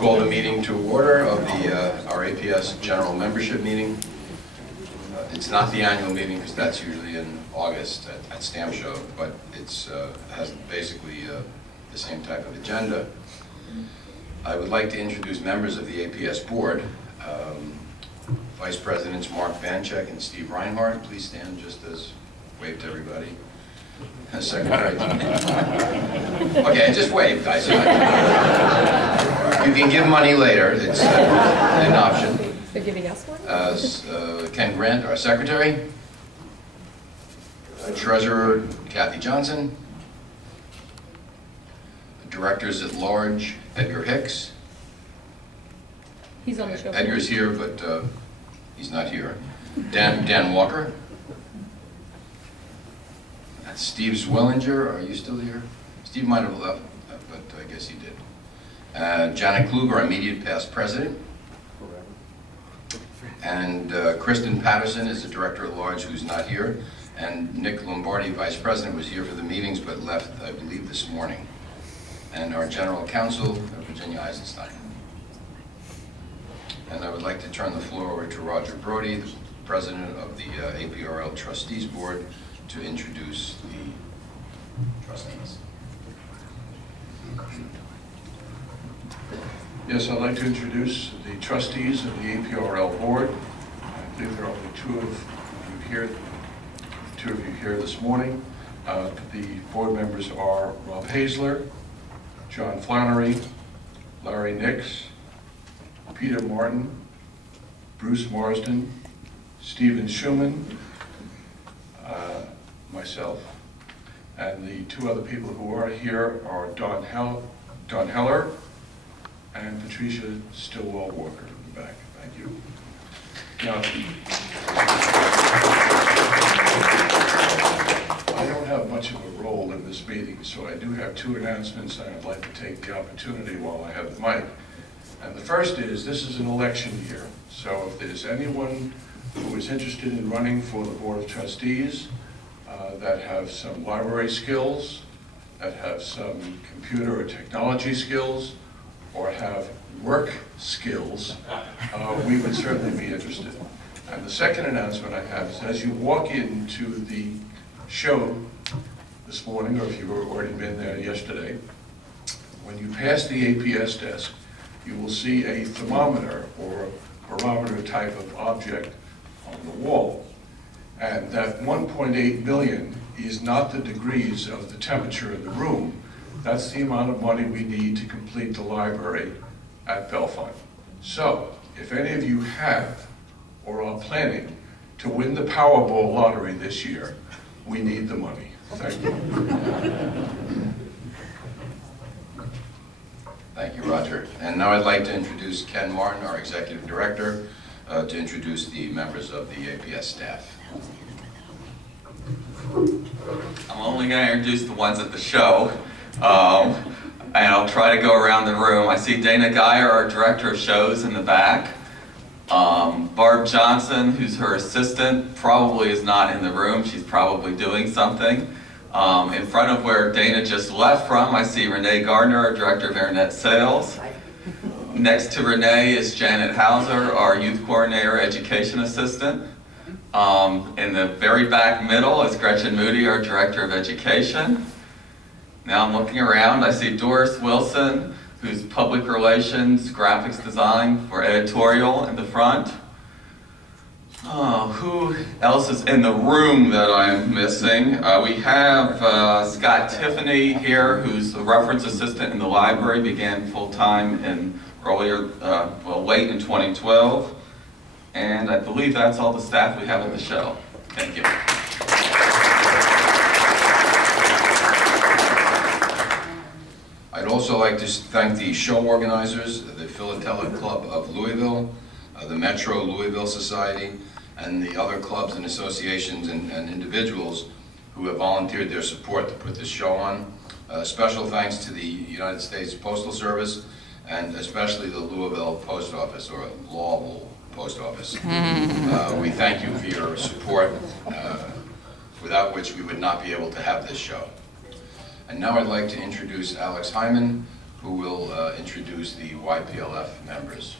call the meeting to order of our APS General Membership Meeting. It's not the annual meeting because that's usually in August at Stamp Show, but it has basically the same type of agenda. I would like to introduce members of the APS Board. Vice Presidents Mark Banchek and Steve Reinhardt. Please stand just as wave to everybody. Secretary. Okay, just wave, guys. You can give money later. It's an option. They're giving us one? Ken Grant, our Secretary. Treasurer Kathy Johnson. Directors at Large Edgar Hicks. He's on the show. Edgar's here, but he's not here. Dan Walker. Steve Zwillinger, are you still here? Steve might have left, but I guess he did. Janet Kluger, our immediate past president. And Kristen Patterson is the director at large who's not here. And Nick Lombardi, vice president, was here for the meetings but left, I believe, this morning. And our general counsel, Virginia Eisenstein. And I would like to turn the floor over to Roger Brody, the president of the APRL Trustees Board, to introduce the trustees. Yes, I'd like to introduce the trustees of the APRL Board. I believe there are only two of you here this morning. The board members are Rob Hazler, John Flannery, Larry Nix, Peter Martin, Bruce Marsden, Stephen Schuman, myself, and the two other people who are here are Don Heller and Patricia Stillwell Walker in the back. Thank you. Now, I don't have much of a role in this meeting, so I do have two announcements, and I'd like to take the opportunity while I have the mic. And the first is, this is an election year, so if there's anyone who is interested in running for the Board of Trustees, that have some library skills, that have some computer or technology skills, or have work skills, we would certainly be interested. And the second announcement I have is, as you walk into the show this morning, or if you've already been there yesterday, when you pass the APS desk, you will see a thermometer or barometer type of object on the wall. And that 1.8 million is not the degrees of the temperature in the room. That's the amount of money we need to complete the library at Bellefonte. So, if any of you have or are planning to win the Powerball lottery this year, we need the money. Thank you. Thank you, Roger. And now I'd like to introduce Ken Martin, our executive director, to introduce the members of the APS staff. I'm only going to introduce the ones at the show, and I'll try to go around the room. I see Dana Geyer, our director of shows, in the back. Barb Johnson, who's her assistant, probably is not in the room. She's probably doing something. In front of where Dana just left from, I see Renee Gardner, our director of internet sales. Next to Renee is Janet Hauser, our youth coordinator, education assistant. In the very back middle is Gretchen Moody, our director of education. Now I'm looking around, I see Doris Wilson, who's public relations, graphics design for Editorial in the front. Who else is in the room that I'm missing? We have Scott Tiffany here, who's a reference assistant in the library, began full-time in late in 2012. And I believe that's all the staff we have at the show. Thank you. I'd also like to thank the show organizers, the Philatelic Club of Louisville, the Metro Louisville Society, and the other clubs and associations and individuals who have volunteered their support to put this show on. Special thanks to the United States Postal Service, and especially the Louisville Post Office, or Lowell Post Office. We thank you for your support, without which we would not be able to have this show. And now I'd like to introduce Alex Hyman, who will introduce the YPLF members.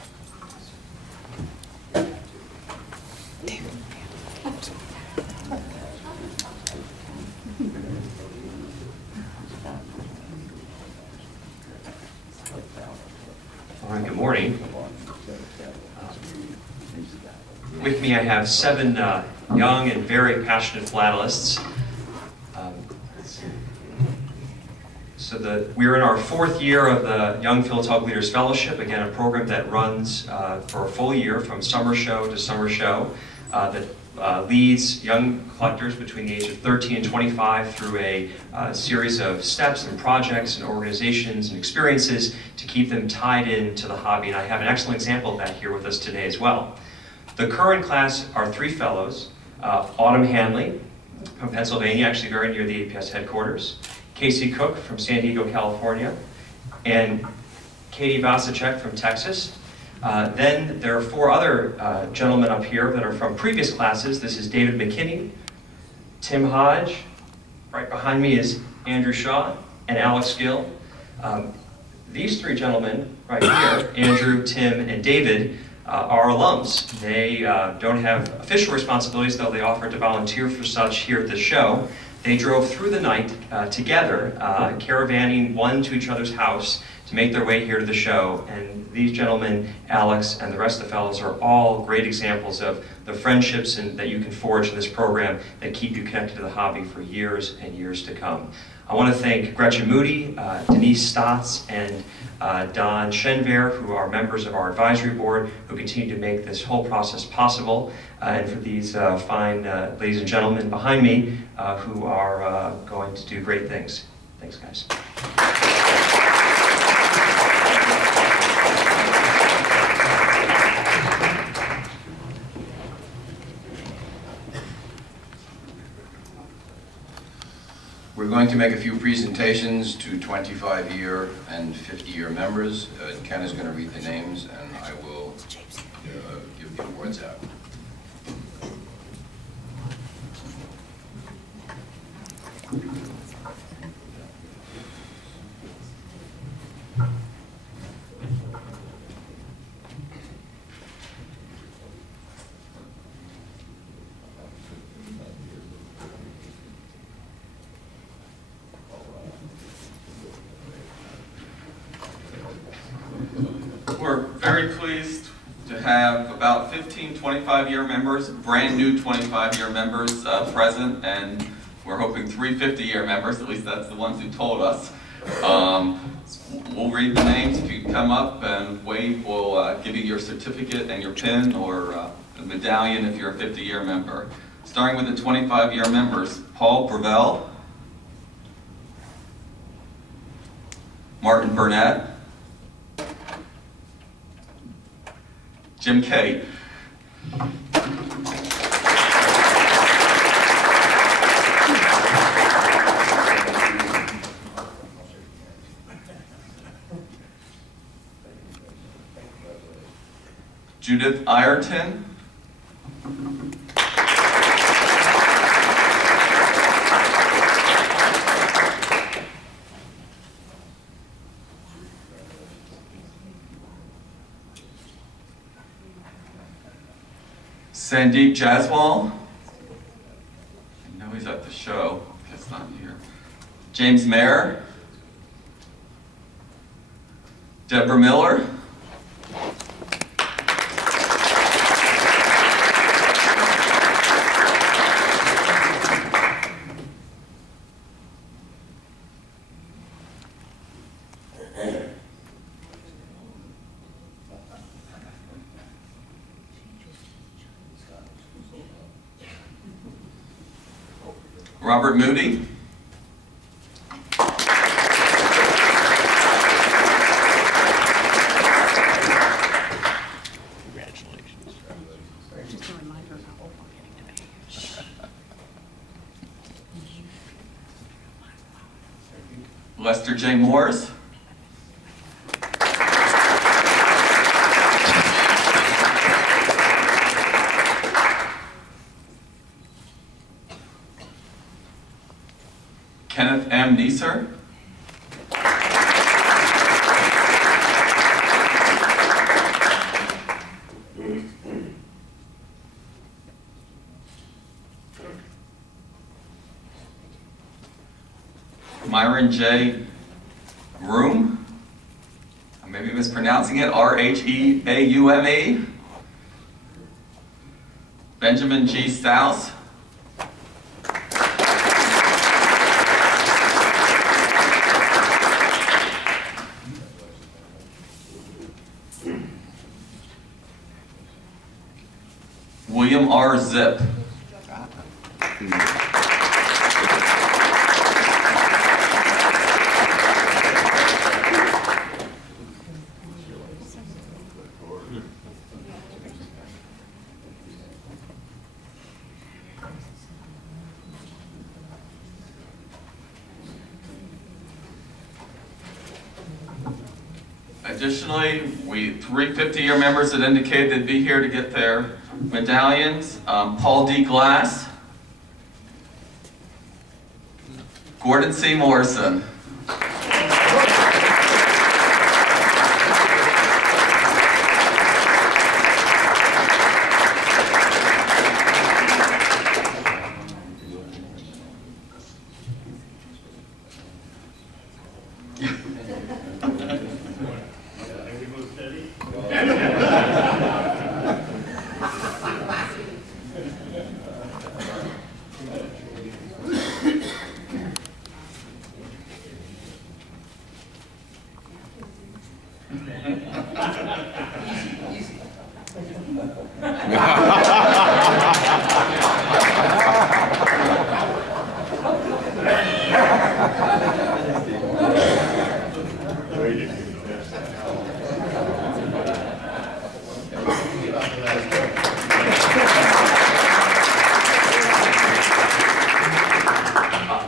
All right, good morning. With me I have 7 young and very passionate philatelists. We're in our 4th year of the Young Feeldog Leaders Fellowship, again a program that runs for a full year from summer show to summer show that leads young collectors between the age of 13 and 25 through a series of steps and projects and organizations and experiences to keep them tied into the hobby. And I have an excellent example of that here with us today as well. The current class are 3 fellows, Autumn Hanley from Pennsylvania, actually very near the APS headquarters, Casey Cook from San Diego, California, and Katie Vasicek from Texas. Then there are 4 other gentlemen up here that are from previous classes. This is David McKinney, Tim Hodge, right behind me is Andrew Shaw, and Alex Gill. These 3 gentlemen right here, Andrew, Tim, and David, are alums. They don't have official responsibilities, though they offered to volunteer for such here at the show. They drove through the night together, caravanning one to each other's house to make their way here to the show. And these gentlemen, Alex and the rest of the fellows, are all great examples of the friendships that you can forge in this program that keep you connected to the hobby for years and years to come. I want to thank Gretchen Moody, Denise Stotz, and Don Schenver, who are members of our advisory board, who continue to make this whole process possible, and for these fine ladies and gentlemen behind me who are going to do great things. Thanks, guys. We're going to make a few presentations to 25-year and 50-year members. Ken is going to read the names, and I will give the awards out. We're very pleased to have about 15 25-year members, brand new 25-year members present, and we're hoping 3 50-year members, at least that's the ones who told us. We'll read the names. If you come up and wave, we'll give you your certificate and your pin, or a medallion if you're a 50-year member. Starting with the 25-year members, Paul Brevel, Martin Burnett, Jim Kay, Judith Ireton, Sandeep Jaswal, I know he's at the show, guess not here. James Mayer, Deborah Miller, Robert Moody, Congratulations. Just a reminder of how old we're getting today. Lester J. Morris, Kenneth M. Neeser, Myron J. Room. I may be mispronouncing it. R-H-E-A-U-M-E. Benjamin G. Stouse. William R. Zip. Additionally, three 50-year members that indicated they'd be here to get their medallions. Paul D. Glass, Gordon C. Morrison.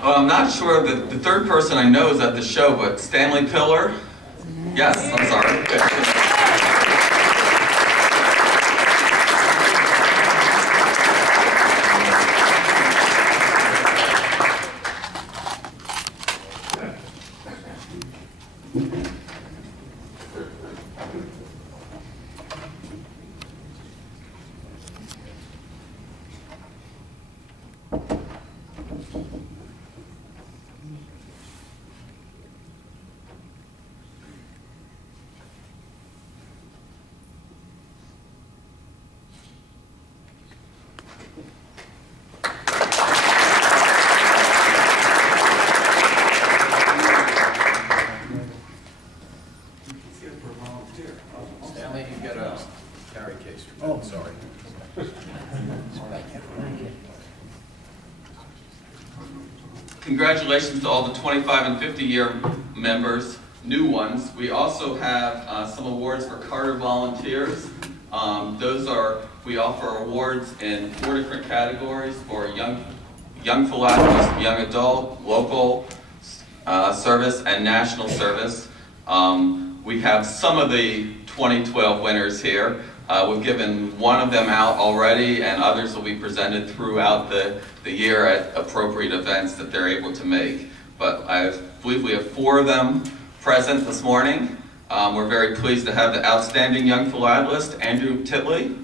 Well, I'm not sure that the third person I know is at the show, but Stanley Pillar? Yes, I'm sorry. Stanley, you get a carry case. Oh, sorry. Congratulations to all the 25 and 50-year members, new ones. We also have some awards for Carter volunteers. We offer awards in 4 different categories for young philanthropist, young adult, local service, and national service. We have some of the 2012 winners here. We've given one of them out already, and others will be presented throughout the year at appropriate events that they're able to make. But I believe we have 4 of them present this morning. We're very pleased to have the Outstanding Young Philanthropist, Andrew Titley.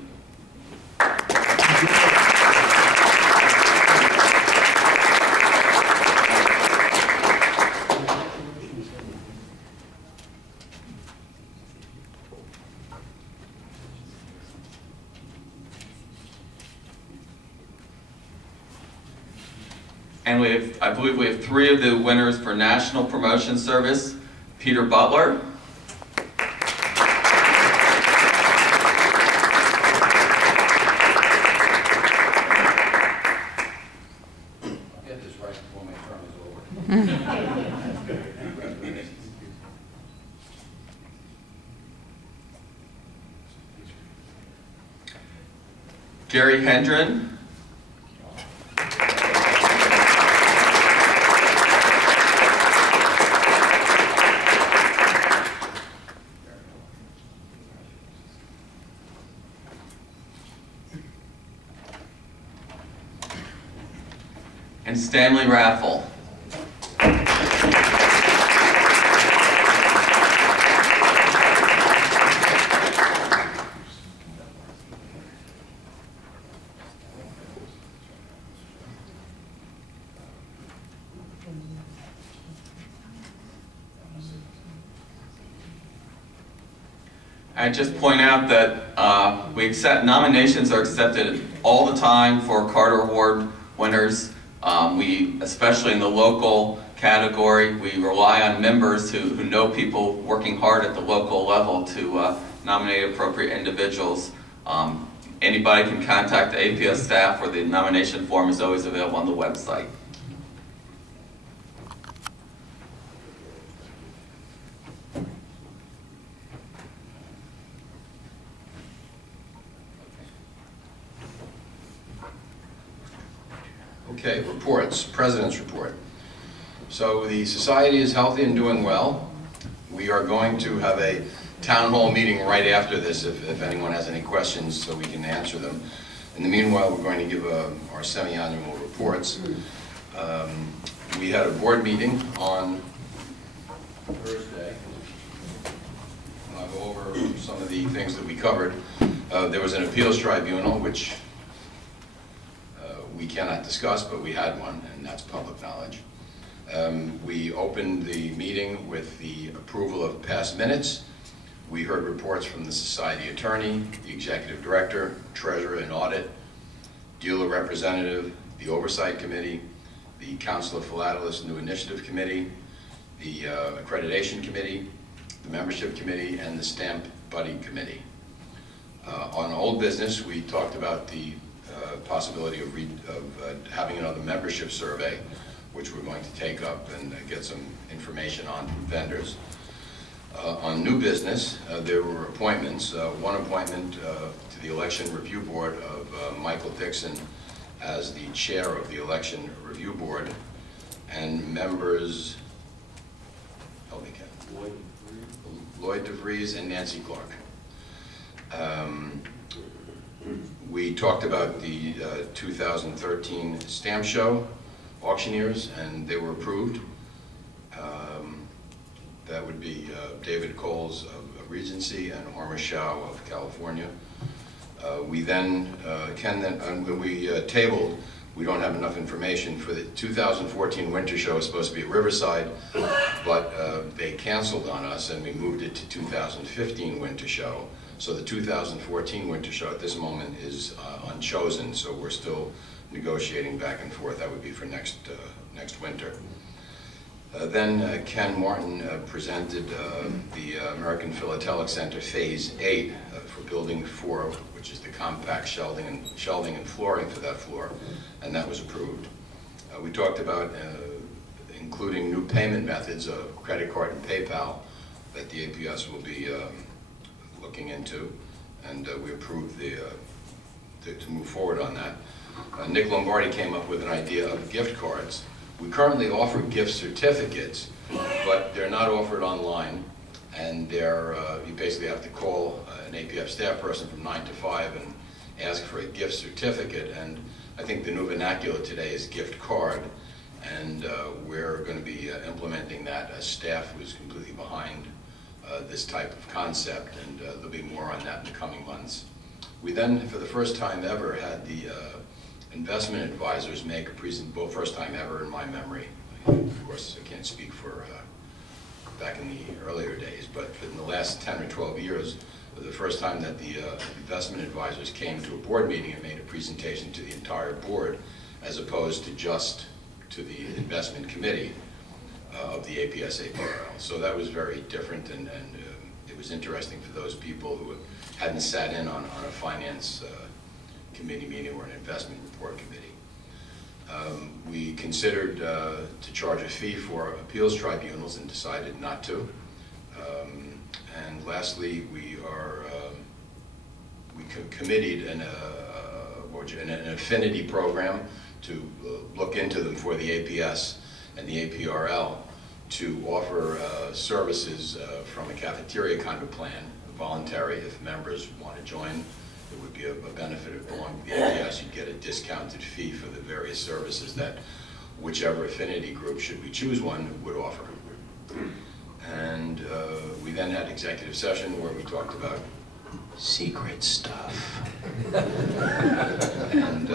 And I believe we have 3 of the winners for National Promotion Service. Peter Butler. I'll get this right before my term is over. Gary Hendren. And Stanley Raffle. I just point out that we accept nominations are accepted all the time for Carter Award winners. We, especially in the local category, we rely on members who know people working hard at the local level to nominate appropriate individuals. Anybody can contact the APS staff, or the nomination form is always available on the website. Okay, reports, President's report. So the society is healthy and doing well. We are going to have a town hall meeting right after this if anyone has any questions so we can answer them. In the meanwhile, we're going to give our semi-annual reports. We had a board meeting on Thursday. I'll go over some of the things that we covered. There was an appeals tribunal, which we cannot discuss, but we had one, and that's public knowledge. We opened the meeting with the approval of past minutes. We heard reports from the society attorney, the executive director, treasurer and audit, dealer representative, the oversight committee, the council of philatelists new initiative committee, the accreditation committee, the membership committee, and the stamp buddy committee. On old business, we talked about the possibility of having another membership survey, which we're going to take up and get some information on from vendors. On new business, there were appointments. One appointment to the election review board of Michael Dixon as the chair of the election review board, and members, help me Ken, Lloyd DeVries and Nancy Clark. We talked about the 2013 stamp show auctioneers, and they were approved. That would be David Coles of Regency and Homer Shao of California. We then, when we tabled, we don't have enough information for the 2014 winter show. Is supposed to be at Riverside, but they canceled on us and we moved it to 2015 winter show. So the 2014 winter show at this moment is unchosen, so we're still negotiating back and forth. That would be for next winter. Then Ken Martin presented the American Philatelic Center Phase 8 for Building 4, which is the compact shelving and flooring for that floor, and that was approved. We talked about including new payment methods of credit card and PayPal that the APS will be looking into, and we approved to move forward on that. Nick Lombardi came up with an idea of gift cards. We currently offer gift certificates, but they're not offered online, and you basically have to call an APF staff person from 9 to 5 and ask for a gift certificate, and I think the new vernacular today is gift card, and we're going to be implementing that as staff who's completely behind this type of concept, and there'll be more on that in the coming months. We then, for the first time ever, had the investment advisors make a presentation, first time ever in my memory. Of course, I can't speak for back in the earlier days, but in the last 10 or 12 years, the first time that the investment advisors came to a board meeting and made a presentation to the entire board, as opposed to just to the investment committee of the APS APRL. So that was very different, and it was interesting for those people who hadn't sat in on a finance committee meeting or an investment report committee. We considered to charge a fee for appeals tribunals and decided not to. And lastly, we committed an affinity program to look into them for the APS and the APRL to offer services from a cafeteria kind of plan, voluntary. If members want to join, it would be a benefit of belonging to the APS. You'd get a discounted fee for the various services that whichever affinity group, should we choose one, would offer. And we then had executive session where we talked about secret stuff. And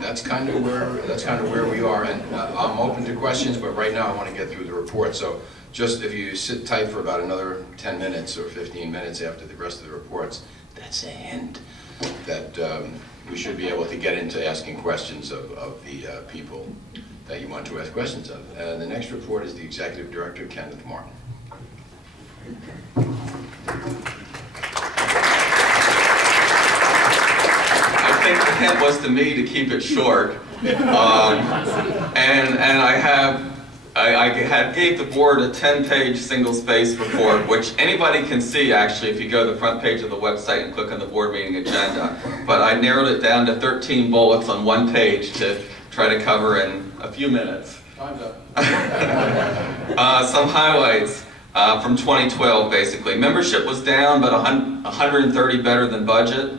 that's kind of where we are. And I'm open to questions, but right now I want to get through the report. So just if you sit tight for about another 10 minutes or 15 minutes after the rest of the reports, that's a hint that we should be able to get into asking questions of the people that you want to ask questions of. The next report is the Executive Director, Kenneth Martin. I think the hint was to me to keep it short, and I gave the board a 10-page single-space report, which anybody can see actually if you go to the front page of the website and click on the board meeting agenda. But I narrowed it down to 13 bullets on one page to try to cover in a few minutes. Time's up. Some highlights from 2012, basically. Membership was down, but 130 better than budget.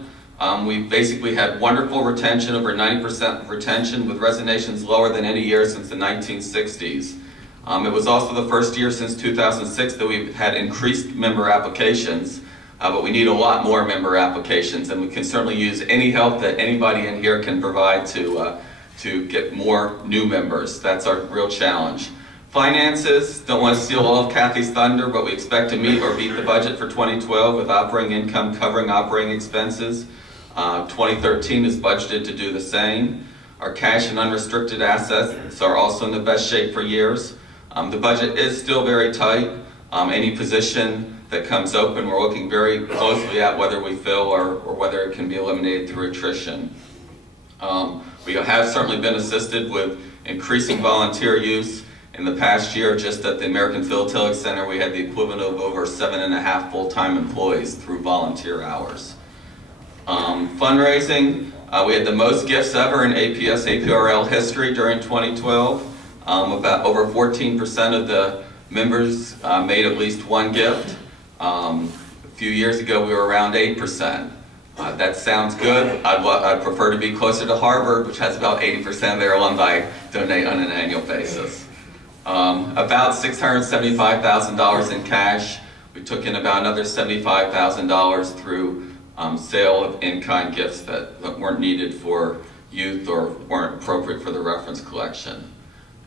We basically had wonderful retention, over 90% retention, with resignations lower than any year since the 1960s. It was also the first year since 2006 that we've had increased member applications, but we need a lot more member applications, and we can certainly use any help that anybody in here can provide to get more new members. That's our real challenge. Finances, don't want to steal all of Kathy's thunder, but we expect to meet or beat the budget for 2012 with operating income covering operating expenses. 2013 is budgeted to do the same. Our cash and unrestricted assets are also in the best shape for years. The budget is still very tight. Any position that comes open, we're looking very closely at whether we fill or whether it can be eliminated through attrition. We have certainly been assisted with increasing volunteer use. In the past year, just at the American Philatelic Center, we had the equivalent of over 7.5 full-time employees through volunteer hours. Fundraising, we had the most gifts ever in APS APRL history during 2012. About over 14% of the members made at least one gift. A few years ago, we were around 8%. That sounds good. I'd prefer to be closer to Harvard, which has about 80% of their alumni donate on an annual basis. About $675,000 in cash. We took in about another $75,000 through sale of in-kind gifts that weren't needed for youth or weren't appropriate for the reference collection.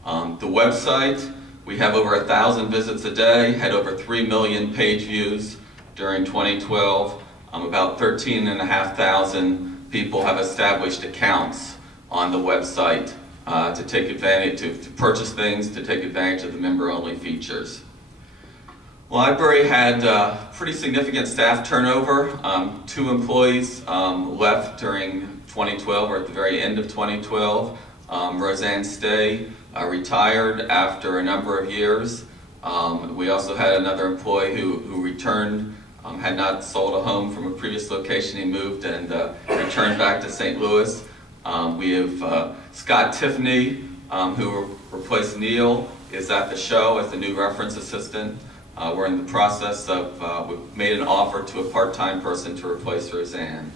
The website, we have over 1,000 visits a day, had over 3 million page views during 2012. About 13,500 people have established accounts on the website to take advantage, to purchase things, to take advantage of the member-only features. Library had pretty significant staff turnover. 2 employees left during 2012, or at the very end of 2012. Roseanne Stay retired after a number of years. We also had another employee who returned, had not sold a home from a previous location. He moved and returned back to St. Louis. We have Scott Tiffany, who replaced Neil, is at the show as the new reference assistant. We're in the process of, we've made an offer to a part-time person to replace Roseanne.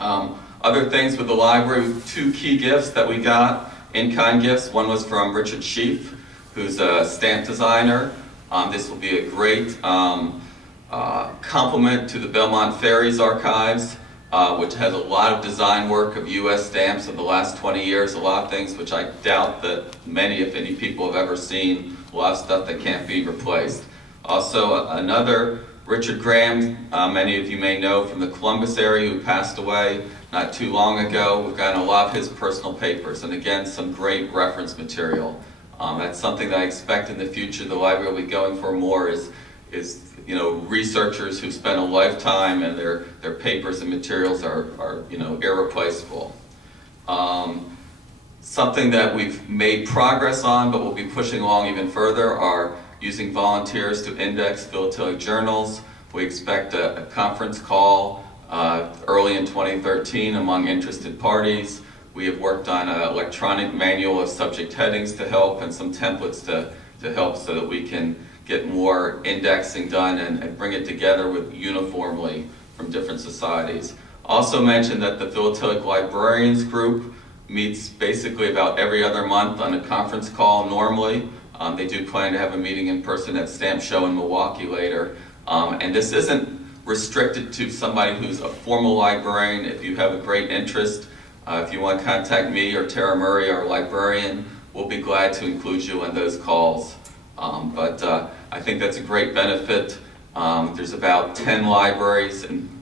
Other things with the library, 2 key gifts that we got, in-kind gifts. One was from Richard Sheaf, who's a stamp designer. This will be a great complement to the Belmont Ferries archives, which has a lot of design work of U.S. stamps of the last 20 years, a lot of things which I doubt that many, if any, people have ever seen, a lot of stuff that can't be replaced. Also, another, Richard Graham, many of you may know from the Columbus area, who passed away not too long ago. We've gotten a lot of his personal papers, and again, some great reference material. That's something that I expect in the future the library will be going for more is researchers who spend a lifetime and their papers and materials are irreplaceable. Something that we've made progress on but we'll be pushing along even further are using volunteers to index philatelic journals. We expect a conference call early in 2013 among interested parties. We have worked on an electronic manual of subject headings to help and some templates to help so that we can get more indexing done and bring it together uniformly from different societies. Also mentioned that the Philatelic Librarians Group meets basically about every other month on a conference call normally. They do plan to have a meeting in person at Stamp Show in Milwaukee later. And this isn't restricted to somebody who's a formal librarian. If you have a great interest, if you want to contact me or Tara Murray, our librarian, we'll be glad to include you in those calls. But I think that's a great benefit. There's about 10 libraries, and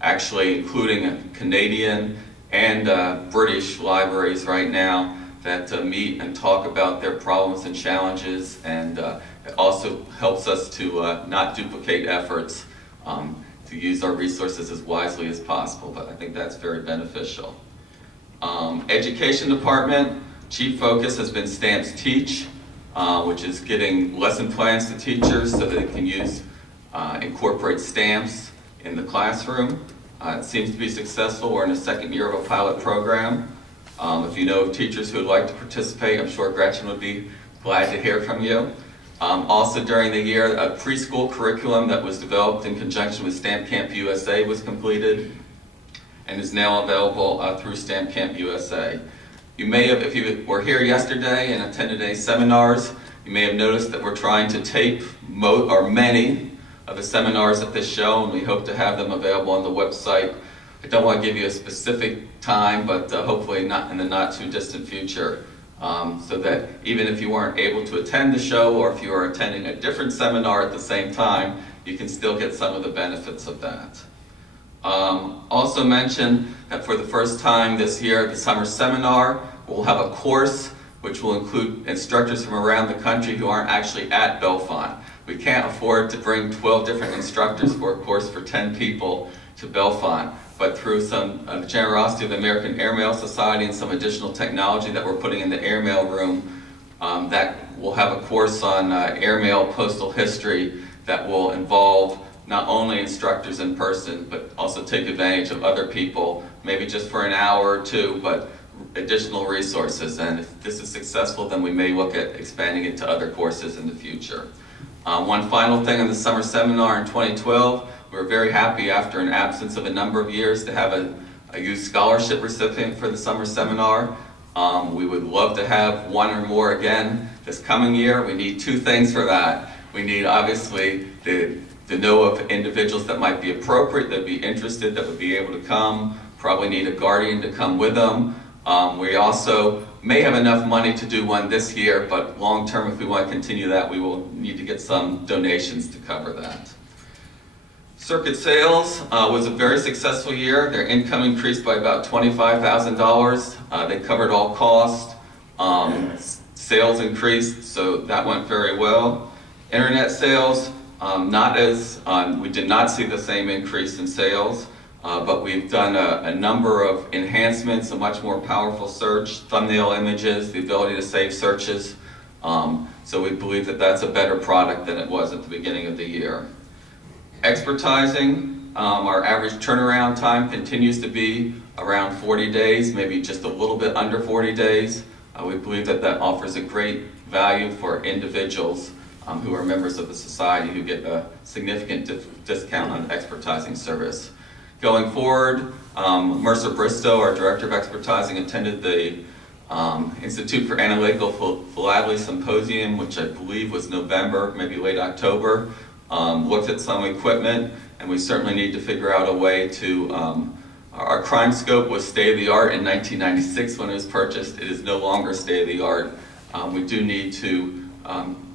actually including Canadian and British libraries right now that meet and talk about their problems and challenges, and it also helps us to not duplicate efforts, to use our resources as wisely as possible, but I think that's very beneficial. Education department, chief focus has been Stamps Teach, which is getting lesson plans to teachers so that they can incorporate stamps in the classroom. It seems to be successful. We're in the second year of a pilot program. If you know of teachers who would like to participate, I'm sure Gretchen would be glad to hear from you. Also during the year, a preschool curriculum that was developed in conjunction with Stamp Camp USA was completed and is now available through Stamp Camp USA. You may have, if you were here yesterday and attended any seminars, you may have noticed that we're trying to tape many of the seminars at this show, and we hope to have them available on the website. I don't want to give you a specific time, but hopefully not in the not too distant future, so that even if you weren't able to attend the show, or if you are attending a different seminar at the same time, you can still get some of the benefits of that. Also mention that for the first time this year at the summer seminar, we'll have a course which will include instructors from around the country who aren't actually at Bellefonte. We can't afford to bring 12 different instructors for a course for 10 people to Bellefonte, but through some generosity of the American Airmail Society and some additional technology that we're putting in the airmail room, that we'll have a course on airmail postal history that will involve not only instructors in person, but also take advantage of other people, maybe just for an hour or two, but additional resources. And if this is successful, then we may look at expanding it to other courses in the future. One final thing on the summer seminar in 2012, we were very happy after an absence of a number of years to have a youth scholarship recipient for the summer seminar. We would love to have one or more again this coming year. We need two things for that. We need obviously the know of individuals that might be appropriate, that would be interested, that would be able to come. Probably need a guardian to come with them. We also may have enough money to do one this year, but long term, if we want to continue that, we will need to get some donations to cover that. Circuit sales was a very successful year. Their income increased by about $25,000. They covered all costs. Sales increased, so that went very well. Internet sales, we did not see the same increase in sales, but we've done a number of enhancements, a much more powerful search, thumbnail images, the ability to save searches. So we believe that that's a better product than it was at the beginning of the year. Expertising, our average turnaround time continues to be around 40 days, maybe just a little bit under 40 days. We believe that that offers a great value for individuals who are members of the society who get a significant discount on expertising service. Going forward, Mercer Bristow, our Director of Expertising, attended the Institute for Analytical Philately Symposium, which I believe was November, maybe late October. Looked at some equipment, and we certainly need to figure out a way to, our crime scope was state-of-the-art in 1996 when it was purchased. It is no longer state-of-the-art. We do need to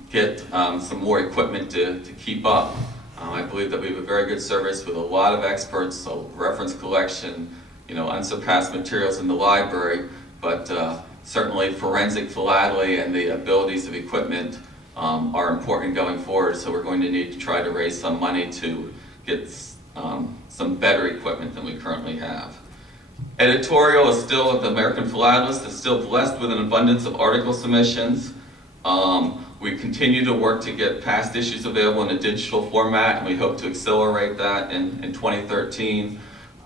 get some more equipment to keep up. I believe that we have a very good service with a lot of experts, so reference collection, unsurpassed materials in the library, but certainly forensic philately and the abilities of equipment are important going forward, so we're going to need to try to raise some money to get some better equipment than we currently have. Editorial is still, the American Philatelist is still blessed with an abundance of article submissions. We continue to work to get past issues available in a digital format, and we hope to accelerate that in 2013.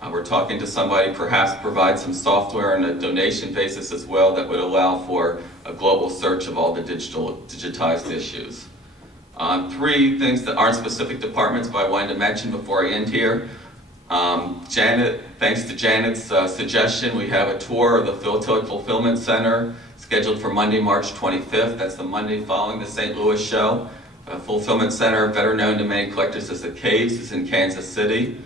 We're talking to somebody, perhaps provide some software on a donation basis as well that would allow for a global search of all the digitized issues. Three things that aren't specific departments, but I wanted to mention before I end here. Janet, thanks to Janet's suggestion, we have a tour of the Feeldog Fulfillment Center scheduled for Monday, March 25th. That's the Monday following the St. Louis show. fulfillment center, better known to many collectors as the Caves, is in Kansas City.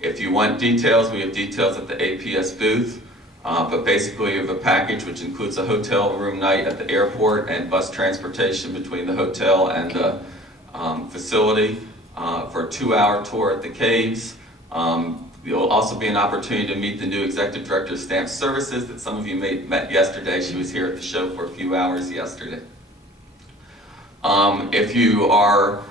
If you want details, we have details at the APS booth. But basically, you have a package which includes a hotel room night at the airport and bus transportation between the hotel and the facility for a 2-hour tour at the Caves. There will also be an opportunity to meet the new Executive Director of Stamp Services that some of you met yesterday. She was here at the show for a few hours yesterday. If you are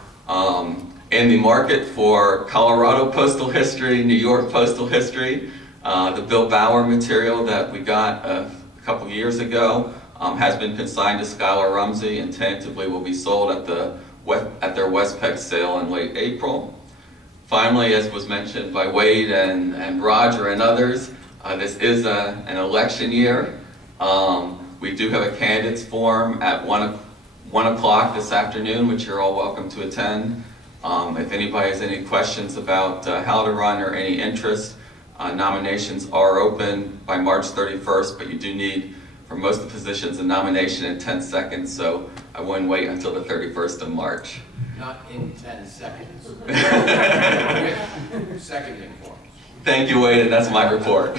in the market for Colorado postal history, New York postal history, the Bill Bauer material that we got a couple years ago has been consigned to Schuyler Rumsey and tentatively will be sold at their Westpec sale in late April. Finally, as was mentioned by Wade and Roger and others, this is an election year. We do have a candidates forum at 1 o'clock this afternoon, which you're all welcome to attend. If anybody has any questions about how to run or any interest, nominations are open by March 31st, but you do need, for most of the positions, a nomination in 10 seconds, so I wouldn't wait until the 31st of March. Not in 10 seconds. Seconding forms. Thank you, Wade, and that's my report.